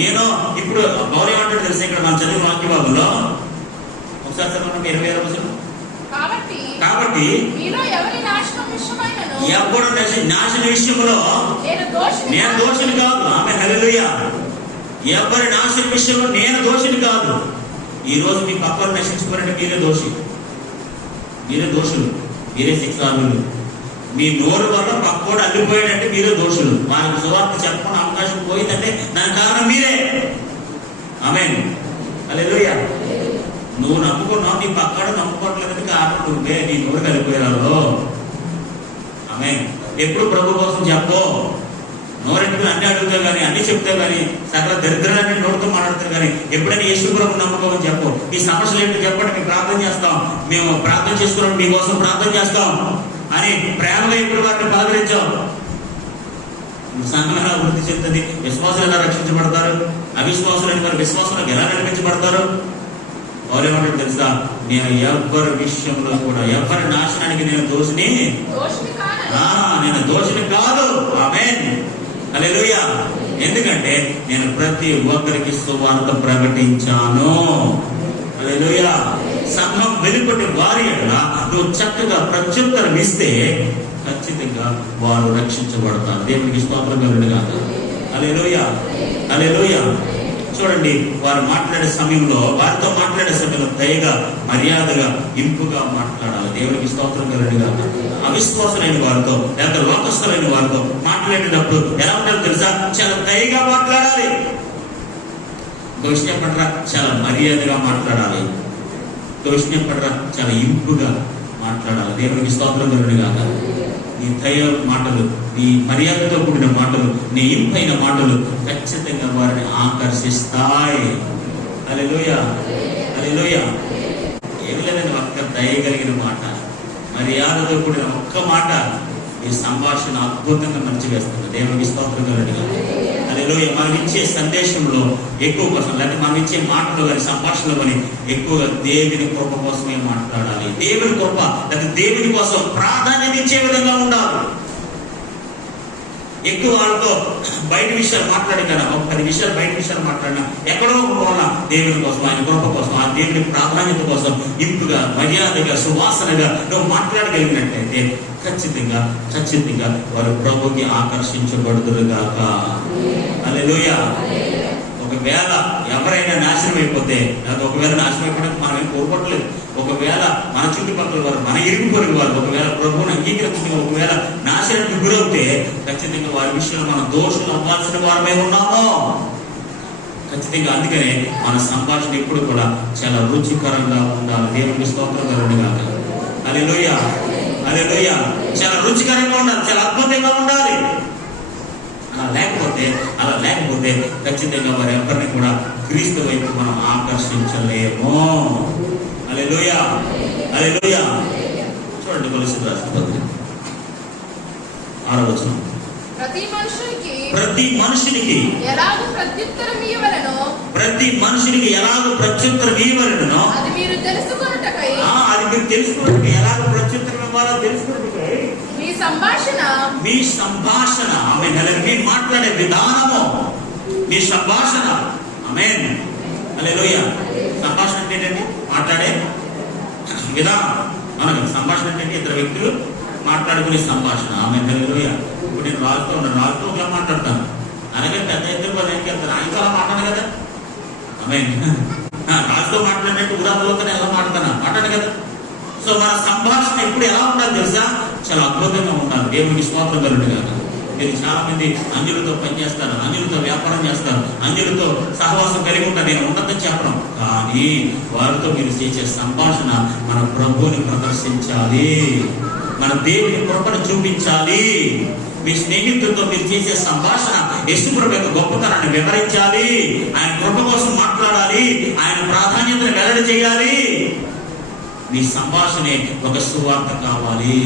నేను ఇప్పుడు పౌలు ఏమంటాడు తెలుసా, ఇక్కడ మనం చదివిన వాక్య భాగంలో ఒకసారి చదవండి 20వ వచనం. కాబట్టి మీలో ఎవరి నాశనం విషయమైనను ఎవడు నాశన విషయంలో నేను దోషిని కాదు. ఆమేన్ హల్లెలూయా. ఎవరి నాశన విషయంలో నేను దోషిని కాదు. ఈ రోజు మీ పక్కన నశించుకోవాలంటే మీరే దోషి, మీరే దోషులు, మీరే శిక్షార్హులు. మీ నోరు వల్ల పక్కోడు అల్లిపోయాడంటే మీరే దోషులు. వారికి సువార్త చెప్పని అవకాశం పోయిందంటే దాని కారణం మీరే. ఆమేన్ హల్లెలూయా. నువ్వు నమ్ముకున్నావు, నీ పక్కడు నమ్ముకోవట్లేదని కారణం నువ్వే, నీ నోరు కలిపోయాలో. ఆమేన్. ఎప్పుడు ప్రభు కోసం చెప్పో, నోరెందుకు అన్ని అడుగుతావు కానీ, అన్ని చెప్తావు కానీ, సకల దరిద్రాన్ని నోరుతో మాట్లాడతావు కానీ, ఎప్పుడైనా యేసు ప్రభు నమ్ముకోమని చెప్పు. ఈ సమస్యలు ఏంటో చెప్పండి, మేము ప్రార్థన చేస్తాం, మేము ప్రార్థన చేసుకున్నాం, మీకోసం ప్రార్థన చేస్తాం అని ప్రేమగా ఎప్పుడు వారిని పలకరించావు. సంఘం ఎలా అభివృద్ధి చెందుతుంది? విశ్వాసులు ఎలా రక్షించబడతారు? అవిశ్వాసులైన వారి విశ్వాసంలోకి ఎలా నడిపించబడతారు? ఎవరేమంటారు తెలుసా, నేను ఎవరి విషయంలో కూడా ఎవరి నాశనానికి నేను దోషిని కాదు. ఆమేన్ హల్లెలూయా. ఎందుకంటే నేను ప్రతి ఒక్కరికి సువార్త ప్రకటించాను. హల్లెలూయా. సంఘం వెలుపటి వారి ఎడల నువ్వు చక్కగా ప్రత్యుత్తరం ఇస్తే ఖచ్చితంగా వారు రక్షించబడతారు. దేవునికి స్తోత్రం కలుగును గాక. హల్లెలూయా హల్లెలూయా. చూడండి, వారు మాట్లాడే సమయంలో, వారితో మాట్లాడే సమయంలో దయగా, మర్యాదగా, ఇంపుగా మాట్లాడాలి. దేవునికి స్తోత్రం కలుగును గాక. అవిశ్వాసులైన వారితో లేక లోకస్తులైన వారితో మాట్లాడేటప్పుడు ఎలా ఉండాలో తెలుసా? చాలా దయగా మాట్లాడాలి. ఒక విషయం పట్ల చాలా మర్యాదగా మాట్లాడాలి. ఒక విషయం పట్ల చాలా ఇంపుగా మాట్లాడాలి. దేవునికి స్తోత్రం కలుగును గాక. నీ దయ మాటలు, నీ మర్యాదతో కూడిన మాటలు, నీ ఇంపైన మాటలు ఖచ్చితంగా వారిని ఆకర్షిస్తాయి. హల్లెలూయా హల్లెలూయా. ఏమి లేదని ఒక్క దయ కలిగిన మాట, మర్యాదతో కూడిన ఒక్క మాట ఈ సంభాషణ అద్భుతంగా మంచివేస్తుంది. దేవునికి స్తోత్రం కలుగును గాక. హల్లెలూయా. మనం ఇచ్చే సందేశంలో ఎక్కువ కోసం, లేకపోతే మనం ఇచ్చే మాటలు కానీ సంభాషణలు కానీ ఎక్కువగా దేవుని కృప కోసమే మాట్లాడాలి. దేవుని కృప లేకపోతే దేవుని కోసం ప్రాధాన్యత ఇచ్చే విధంగా ఉండాలి. ఎక్కువ వాళ్ళతో బయట విషయాలు మాట్లాడి కదా, ఒక 10 విషయాలు బయట విషయాలు మాట్లాడినా ఎక్కడో ఉన్న దేవుని కోసం, ఆయన కృప కోసం, ఆ దేవుని ప్రాధాన్యత కోసం ఇంపుగా, మర్యాదగా, సువాసనగా నువ్వు మాట్లాడగలిగినట్లయితే ఖచ్చితంగా వారు ప్రభుకి ఆకర్షించబడుదురుగాక. హల్లెలూయా. ఒకవేళ ఎవరైనా నాశనం అయిపోతే, లేదా ఒకవేళ నాశనం అయిపోవడానికి మనం ఏం కోరుకోవట్లేదు, ఒకవేళ మన చుట్టుపక్కల వారు, మన ఇరుగు పొరుగు వారు ఒకవేళ ప్రభువుని అంగీకరించగా ఒకవేళ నాశనానికి గురవుతే ఖచ్చితంగా వారి విషయంలో మనం దోషులు అవ్వాల్సిన వారమే ఉన్నాము. ఖచ్చితంగా అందుకనే మన సంభాషణ ఎప్పుడు కూడా చాలా రుచికరంగా ఉండాలి. దేవునికి స్తోత్రం కలుగును గాక. హల్లెలూయా హల్లెలూయా. చాలా రుచికరంగా ఉండాలి, చాలా అద్భుతంగా ఉండాలి. అలా లేకపోతే ఖచ్చితంగా వారి ఎవరిని కూడా క్రీస్తు వైపు మనం ఆకర్షించలేము. హల్లెలూయా హల్లెలూయా. చూడండి కొలొస్సీయులకు రాసిన పత్రిక 6వ వచనం. ప్రతి మనుషునికి ఎలాగూ ప్రత్యుత్తరం ఇవ్వవలెనో అది మీరు తెలుసుకొనుటకై ఎలాగో ప్రత్యుత్తరం ఇవ్వాలో తెలుసుకొనుటకై మీ సంభాషణ ఆమేన్ హల్లెలూయా. మీ మాట్లాడే విధానము మీ సంభాషణ. ఆమేన్. హల్లెలూయా. సంభాషణ అంటే ఏంటండి? మాట్లాడే విధానం. మనకు సంభాషణ అంటే ఇద్దరు వ్యక్తులు మాట్లాడుకునే సంభాషణ. ఆమేన్. హల్లెలూయా. ఇప్పుడు నేను రాజుతో ఒకలా మాట్లాడతాను, అలాగే పెద్ద ఇద్దరు పదికి వెళ్తాను, ఆయనతో అలా మాట్లాడు కదా. ఆమేన్. రాజుతో మాట్లాడినట్టు ఉదాహరణతో ఎలా మాట్లాడు కదా. సో మన సంభాషణ ఎప్పుడు ఎలా ఉండాలి తెలుసా? చాలా అద్భుతంగా ఉండాలి. దేవునికి స్తోత్రం కలుగును గాక. మీరు చాలా మంది అన్యులతో పనిచేస్తారు, అన్యులతో వ్యాపారం చేస్తారు, అన్యులతో సహవాసం కలిగి ఉంటారు. నేను ఉన్నతం చెప్పడం, కానీ వారితో మీరు చేసే సంభాషణ మన ప్రభువుని ప్రదర్శించాలి, మన దేవుని కృపను చూపించాలి. మీ స్నేహితులతో మీరు చేసే సంభాషణ యేసు ప్రభు యొక్క గొప్పతనాన్ని వివరించాలి, ఆయన కృప కోసం మాట్లాడాలి, ఆయన ప్రాధాన్యతను వెల్లడి చేయాలి. మీ సంభాషణే ఒక సువార్త కావాలి.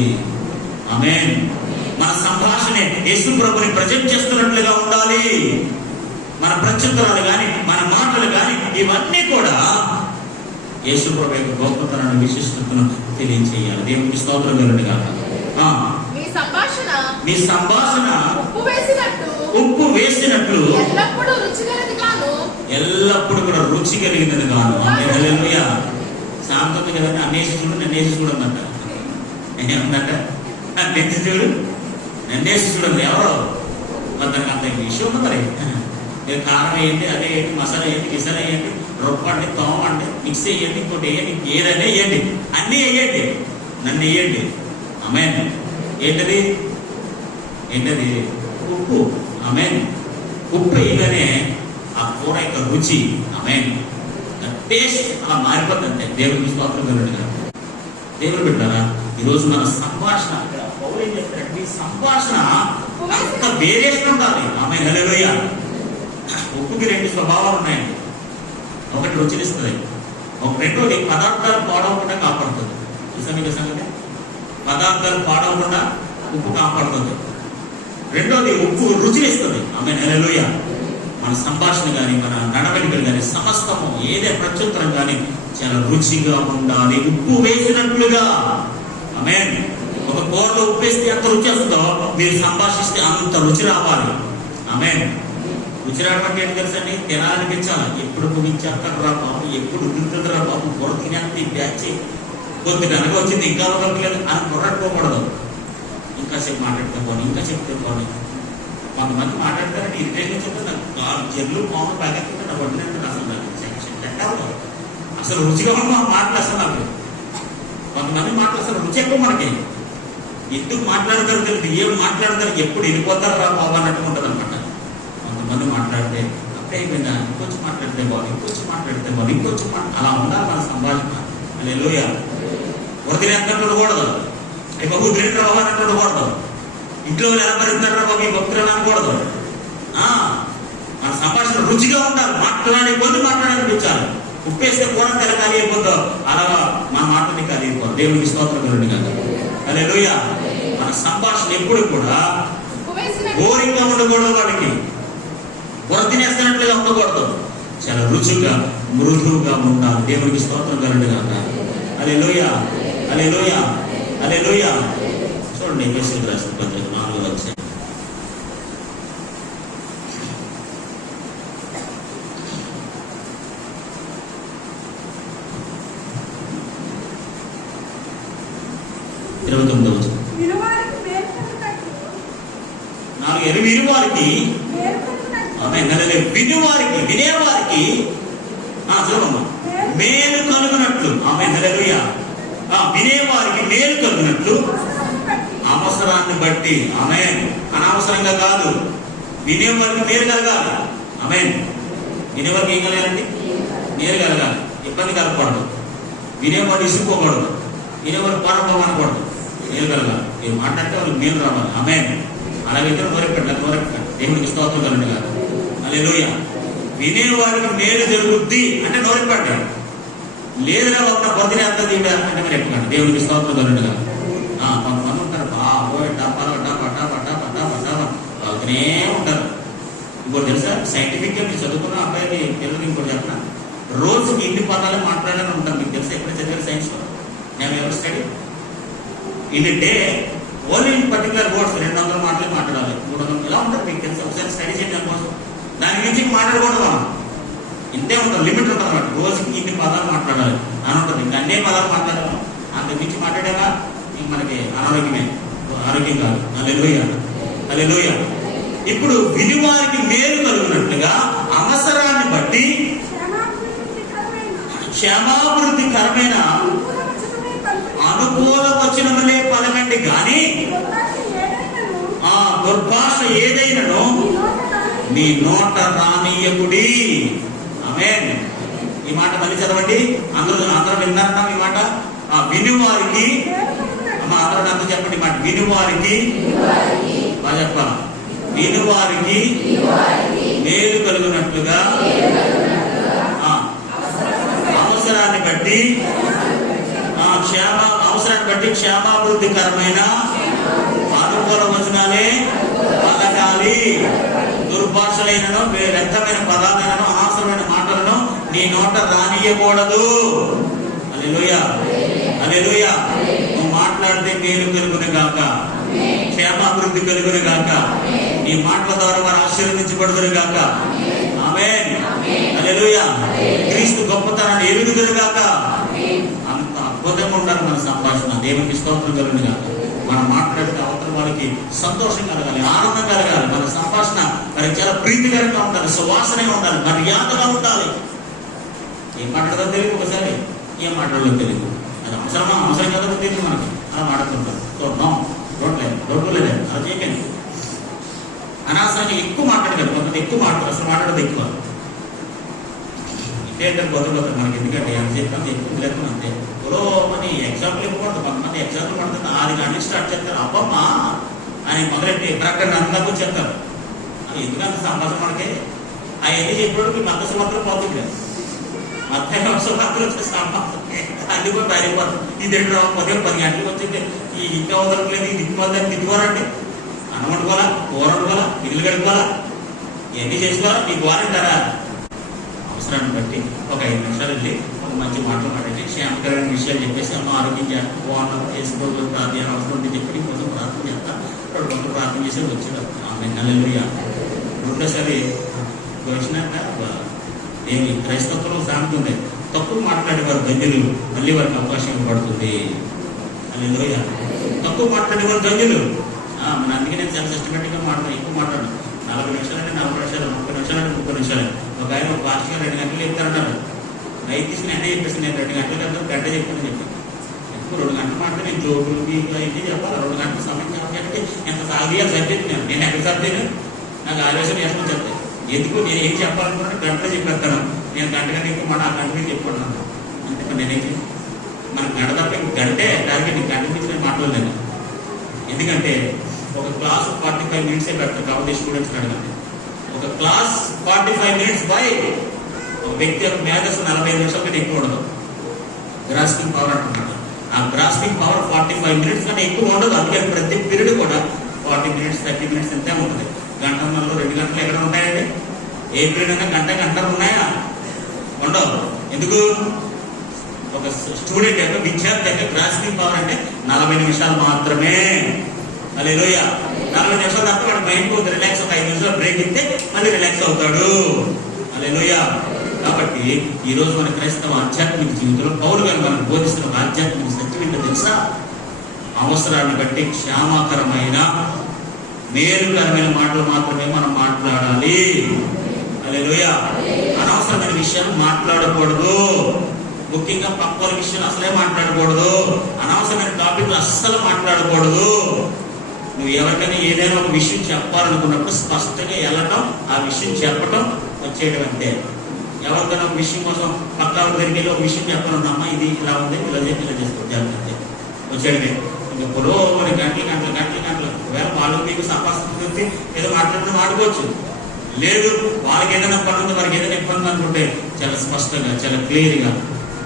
ఆమేన్. మన సంభాషణే యేసు ప్రభుని ప్రజెంట్ చేస్తున్నట్లుగా ఉండాలి. మన ప్రత్యుత్తరాలు కానీ మన మాటలు కానీ ఇవన్నీ కూడా యేసు ప్రభు యొక్క గొప్పతనాన్ని విశిష్టతను తెలియచేయాలి. దేవునికి స్తోత్రం కలుగును గాక. మీ సంభాషణ ఉప్పు వేసినట్లు ఎల్లప్పుడూ కూడా రుచి కలిగినది గాను. హల్లెలూయా. శాంతత కదండి. అన్నేసి చూడు నన్నేసి చూడమంట. ఏమందంట? నన్నేసి చూడు నన్నేసి చూడండి. ఎవరో మరి దానికి అంత విషయం ఉంది. మరి కారం వేయండి, అదే వేయండి, మసాలా వేయండి, గిసాలా వేయండి, రొప్పండి, తోమండి, మిక్స్ వేయండి, ఇంకోటి వేయండి, ఏదైనా వేయండి, అన్నీ వేయండి, నన్ను వేయండి. ఆమేన్. ఏంటది? ఉప్పు. ఆమేన్. ఉప్పు వేయగానే ఆ కూర యొక్క రుచి, ఆమేన్, టేస్ట్ అలా మారిపోతుంది. దేవుడికి స్తోత్రం కలుగును గాక. దేవుడు బిడ్డలారా, ఈరోజు మన సంభాషణ పౌలు ఏం చెప్తాడు? మీ సంభాషణ అంత వేరియేషన్ ఉండాలి. ఆమేన్. హల్లెలూయా. ఉప్పుకి రెండు స్వభావాలు ఉన్నాయండి. ఒకటి రుచినిస్తుంది, రెండోది పదార్థాలు పాడవకుండా కాపాడుతుంది. మీకు సంగతి పదార్థాలు పాడవకుండా ఉప్పు కాపాడుతుంది. రెండోది ఉప్పు రుచినిస్తుంది. ఆమేన్. హల్లెలూయా. మన సంభాషణ కానీ మన నడవడికలు కానీ సమస్తము ఏదే ప్రత్యుత్తరం కానీ చాలా రుచిగా ఉండాలి, ఉప్పు వేసినట్లుగా. ఆమేన్. ఒక కూరలో ఉప్పు వేస్తే ఎంత రుచి వస్తుందో మీరు సంభాషిస్తే అంత రుచి రావాలి. ఆమేన్. రుచి రావడం అంటే ఏంటి తెలుసండి? తినాలనిపించాలి. ఎప్పుడు ముగించేస్తారు రా బాబు, ఎప్పుడు ఉడుకుతుంది రా బాబు, కూర తినేంత బ్యాచ్ కొద్దిగా అనగా వచ్చింది ఇంకా వదలలేదు అని కొరట్టుకోకూడదు. ఇంకా సేపు మాట్లాడితే పోనీ, ఇంకా చెప్తే పోనీ. కొంతమంది మాట్లాడతారంటే ఇరిటేషన్ చెప్తే నాకు చెల్లు మామూలు ప్యాకెట్ నాకు వడ్డినట్టు అసలు రుచిగా ఉన్న మాటలు అసలు నాకు కొంతమంది మాటలు అసలు రుచి ఎక్కువ. మనకి ఎందుకు మాట్లాడతారు తెలియదు, ఏం మాట్లాడతారు, ఎప్పుడు వెళ్ళిపోతారు రా బాబు అన్నట్టు ఉంటుంది అనమాట. కొంతమంది మాట్లాడితే అప్పుడే అయిపోయిందా, ఇంకొంచెం మాట్లాడితే బాగుంది, ఇంకొంచెం మాట్లాడితే బాగుంది, ఇంకొంచెం అలా ఉండాలి మన సంభాషణ. హల్లెలూయా. వదిలే అంతటూ ఉండకూడదు, అవి బాబు గ్రేటర్ అవ్వాలంటూ ఉండకూడదు, ఇంట్లో ఎలా పరిస్థితున్నారు బాబు ఈ భక్తులు అనకూడదు. మన సంభాషణ రుచిగా ఉండాలి. మాట్లాడే కొద్ది మాట్లాడాలనిపించాలి. ఉప్పేస్తే కూర తెలకాలి అయిపోద్దో అలాగా మన మాటని ఖాళీ అయిపోదు. దేవునికి స్తోత్రం కలుగును గాక. హల్లెలూయా. మన సంభాషణ ఎప్పుడు కూడా బోరింగ్గా ఉండకూడదు, వాడికి కూర తినేస్తున్నట్లుగా ఉండకూడదు, చాలా రుచిగా మృదువుగా ఉండాలి. దేవునికి స్తోత్రం కలుగును గాక. హల్లెలూయా. హల్లెలూయా. హల్లెలూయా. చూడండి ఎఫెసీయులకు రాసిన పత్రిక 4వ అధ్యాయం 29వ వచనం. వినువారికి వినేవారికి చూడమ్మా మేలు కలుగునట్లు. ఆమేన్. హల్లెలూయా. వినేవారికి మేలు కలుగునట్లు అవసరాన్ని బట్టి. ఆమేన్. అనవసరంగా కాదు, వినేవారికి మేలు కలగాలి. ఆమేన్. వినేవారికి ఏం కలగాలండి? మేలు కలగాలి, ఇబ్బంది కలగకూడదు, వినేవాడు ఇసుక్కోకూడదు, వినేవారు పారపోవం అనకూడదు, మేలు కలగాలి. మీరు మాట్లాడితే వాళ్ళకి మేలు రావాలి. ఆమేన్. అలాగైతే నోరెపెట్టాలి. దేవునికి స్తోత్రం కలుగును గాక. హల్లెలూయా. వినేవాడికి మేలు జరుగుద్ది అంటే నోరెపెట్టాలి. లేదురా ఒక పొద్దునే అంతా తీయడా అంటే మరి ఎక్కడండి. దేవునికి స్తోత్రం కలుగును గాక. కొంతమంది ఉంటారు బాబోయ్ టపాలు అవుతూనే ఉంటారు. ఇంకోటి తెలుసా, సైంటిఫిక్గా మీరు చదువుకున్న అబ్బాయికి పిల్లలకి ఇంకోటి చెప్పిన రోజుకి ఇన్ని పదాలు మాట్లాడాలని ఉంటాం. మీకు తెలుసా? ఎప్పుడైనా చదివారు సైన్స్లో? నేను ఎవరు study in day only in particular words 200 మాటలు మాట్లాడాలి, 300 ఇలా ఉంటుంది. మీకు తెలుసు, ఒకసారి స్టడీ చేయండి దానికోసం. దాని మించి మాట్లాడకూడదు మనం. ఇంతే ఉంటుంది, లిమిట్ ఉంటుంది అన్నమాట. రోజుకి ఇన్ని పదాలు మాట్లాడాలి అని ఉంటుంది. ఇంకా అన్నే పదాలు మాట్లాడాలి, అంత మించి మాట్లాడేలా ఇంక మనకి అనారోగ్యమే, ఆరోగ్యం కాదు. హల్లెలూయా, హల్లెలూయా. ఇప్పుడు వినివారికి మేలు కలుగునట్లుగా అవసరాన్ని బట్టి క్షేమాభివృద్ధికరమైన అనుకూల వచనములే పలకండి గాని ఆ దుర్భాష ఏదైనను మీ నోట రానియకుడి. ఆమేన్. ఈ మాట మళ్ళీ చదవండి. అందరూ విన్నారన్నా ఈ మాట? వినివారికి, అందరూ అంతా చెప్పండి మాట. వినివారికి బాగా చెప్పాలి. వినివారికి మేలు కలుగునట్లుగా అవసరాన్ని బట్టి క్షేమాభివృద్ధికరమైన అనుకూల వచనాలే పలకాలి. దుర్భాషలైనను వ్యర్థమైన పదాలను అనవసరమైన మాటలను నీ నోట రానియకూడదు. హల్లెలూయా, హల్లెలూయా. నువ్వు మాట్లాడితే మేలు కలుగును గాక, క్షేమాభివృద్ధి కలుగును గాక, నీ మాటల ద్వారా వారు ఆశీర్వదించబడుదురు గాక. ఆమేన్, హల్లెలూయా. క్రీస్తు గొప్పతనాన్ని ఎరుగుదురు గాక. అంత అద్భుతంగా ఉండాలి మన సంభాషణ. దేవునికి స్తోత్రం కలుగును గాక. మనం మాట్లాడితే అవతల వాళ్ళకి సంతోషం కలగాలి, ఆనందం కలగాలి. మన సంభాషణ మరి చాలా ప్రీతికరంగా ఉండాలి, సువాసనగా ఉండాలి, మర్యాదగా ఉండాలి. ఏం మాట్లాడదో తెలియదు, ఒకసారి ఏం మాట్లాడదో తెలియదు. అది అవసరం కదా తెలియదు మనకి. అలా మాట్లాడుతుంటాం. రోడ్డు లేదు అలా చేయకండి. అనవసరంగా ఎక్కువ మాట్లాడగలరు, కొంతమంది ఎక్కువ మాట్లాడరు, అసలు మాట్లాడదు ఎక్కువ. ఇంకేంటే బతుకుతారు మనకి. ఎందుకంటే ఎంత చెప్పాము ఎక్కువ లేకుండా అంతే. అని ఎగ్జాంపుల్ ఇవ్వకూడదు. కొంతమంది ఎగ్జాంపుల్ పడుతుంది 6 గంటలకు స్టార్ట్ చేస్తారు. అబ్బమ్మా అని మొదలెట్టి ప్రకటన అంతకు చెప్తారు. అది ఎందుకంత సంభాషణ మనకి అవన్నీ చెప్పేటప్పుడు మద్దతు మాత్రం పోతుంది. మధ్యాహ్నం మాత్రం వచ్చే సంభాషణ అన్ని కూడా బయలుపోతుంది. ఇది 10 గంటలకు వచ్చింది, ఈ ఇంకా వదలట్లేదు, ఇది ఇంకోదాన్ని తిట్టుకోరండి. అన్నం వండుకోవాలా, కూర వండుకోవాలా, ఇల్లు కడుక్కోవాలా, ఇవన్నీ చేసుకోవాలా. మీకు వారంటారా? అవసరాన్ని బట్టి ఒక 5 నిమిషాలు వెళ్ళి ఒక మంచి మాటలు మాట్లాడి క్షేమకరమైన విషయాలు చెప్పేసి అమ్మ ఆరోగ్యం బాగున్నాం, చేసుకోవాలి, ప్రార్థన అవసరం ఉంటే చెప్పి కోసం ప్రార్థన చేస్తా. 2 గంటలు ప్రార్థన చేసి వచ్చేది. ఆమె హల్లెలూయా. రెండోసారి వచ్చినాక ఏమి క్రైస్తత్వం సామెత ఉంది, తక్కువ మాట్లాడేవారు ధన్యులు, మళ్ళీ వారికి అవకాశం ఇవ్వబడుతుంది. హల్లెలూయా. తక్కువ మాట్లాడేవారు ధన్యులు. మన అందుకే నేను చాలా సిస్టమేటిక్గా ఎక్కువ మాట్లాడను. 40 నిమిషాలంటే 40 నిమిషాలు, 30 నిమిషాలంటే 30 నిమిషాలు. ఒక ఆయన ఒక భాషగా 2 గంటలు చెప్తారన్నారు. రైతు తీసుకుని అన్నీ చెప్పేసి నేను 2 గంటలు కదా గంట చెప్పాను చెప్పి ఎక్కువ 2 గంటలు మాట్లాడి నేను జోకులు మీకు అయితే చెప్పాలి. 2 గంటల సమయం కాబట్టి ఎంత సాగియాలి సబ్జెక్ట్ నేను ఎక్కడ సబ్జెక్ట్ నాకు ఆలోచన చేసుకుని చెప్తాను. ఎందుకు నేను ఏం చెప్పాలనుకున్నా గంటలో చెప్పేస్తాను. నేను గంట ఎక్కువ మన ఆ గంట మీద చెప్పుకున్నాను. అంతే నేనేం మనకు గంట తప్ప గంటే టార్గెట్ గంట నుంచి నేను మాట్లాడలేను. ఎందుకంటే ఒక క్లాస్ 45 మినిట్సే పెడతారు కాబట్టి స్టూడెంట్స్ అడగండి. ఒక క్లాస్ 45 మినిట్స్ బై ఒక వ్యక్తి యొక్క మేధస్సు 45 నిమిషాల కంటే ఎక్కువ ఉండదు. గ్రాస్పింగ్ పవర్ అంటున్నాడు. ఆ గ్రాస్పింగ్ పవర్ 45 మినిట్స్ కంటే ఎక్కువ ఉండదు. అందుకని ప్రతి పీరియడ్ కూడా 40 మినిట్స్ 30 మినిట్స్ అంతే ఉంటుంది. గంటన్నరలో 2 గంటలు ఎక్కడ ఉంటాయండి? ఏ పీరియడ్ అయినా గంటలు ఉన్నాయా? ఉండవు. ఎందుకు? ఒక స్టూడెంట్ యొక్క విద్యార్థి యొక్క గ్రాస్పింగ్ పవర్ అంటే 40 నిమిషాలు మాత్రమే. హల్లెలూయా. 40 నిమిషాలు తప్ప వాడు మైండ్ రిలాక్స్, ఒక 5 నిమిషాలు బ్రేక్ ఇస్తే మళ్ళీ రిలాక్స్ అవుతాడు. హల్లెలూయా. కాబట్టి ఈ రోజు మన క్రైస్తవ ఆధ్యాత్మిక జీవితంలో పౌలు గారు మనకు బోధిస్తున్న ఆధ్యాత్మిక సత్యం ఏంటో తెలుసా? అవసరాన్ని బట్టి క్షేమకరమైన మేలుకరమైన మాటలు మాత్రమే మనం మాట్లాడాలి. హల్లెలూయా. అనవసరమైన విషయాలు మాట్లాడకూడదు. ముఖ్యంగా పక్కల విషయాలు అసలే మాట్లాడకూడదు. అనవసరమైన టాపిక్లు అస్సలు మాట్లాడకూడదు. నువ్వు ఎవరికైనా ఏదైనా ఒక విషయం చెప్పాలనుకున్నప్పుడు స్పష్టంగా వెళ్ళటం, ఆ విషయం చెప్పటం, వచ్చేయడం అంతే. ఎవరికైనా ఒక విషయం కోసం పక్క దగ్గరికి వెళ్ళి ఒక విషయం చెప్పాలన్నా ఇది ఇలా ఉంది, ఇలా చెప్పి ఇలా చేసుకోండి, వచ్చేయడమే. ఇంకా పురోగమని గంటలు ఒకవేళ వాళ్ళు మీకు సంపాదించి ఏదో మాట్లాడుకోవచ్చు. లేదు వాళ్ళకి ఏదైనా పని ఉంది, వారికి ఏదైనా ఇబ్బంది అనుకుంటే చాలా స్పష్టంగా, చాలా క్లియర్గా,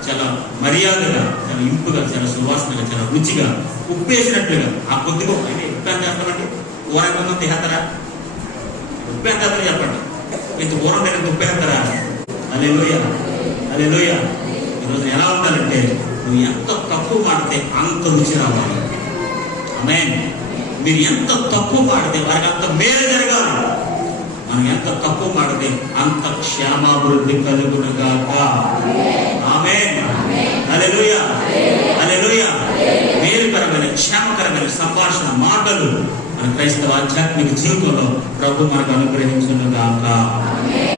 చాలా మర్యాదగా, చాలా ఇంపుగా, చాలా సువాసనగా, చాలా రుచిగా, ఉప్పేసినట్లుగా. ఆ కొద్దిగా అంటే ఉప్పు ఎంత చేస్తామండి? కూర ఎంత తిహత్తరా? ఉప్పు ఎంత చెప్పండి. ఇంత కూర నేను ఉప్పు ఎంతరా? హల్లెలూయా, హల్లెలూయా. ఈరోజు ఎలా ఉండాలంటే నువ్వు ఎంత తక్కువ మాడితే అంత రుచి రావాలి. ఆమేన్. మీరు ఎంత తక్కువ మాడితే వారికి అంత మేలు జరగాలి. మనం ఎంత తక్కువ మాడితే అంత క్షేమాభివృద్ధి కలుగునుగాక. ఆమేన్. హల్లెలూయా. హల్లెలూయా. మేలుకరమైన క్షేమకరమైన సంభాషణ మాటలు మన క్రైస్తవ ఆధ్యాత్మిక జీవితంలో ప్రభు మనకు అనుగ్రహించునుగాక.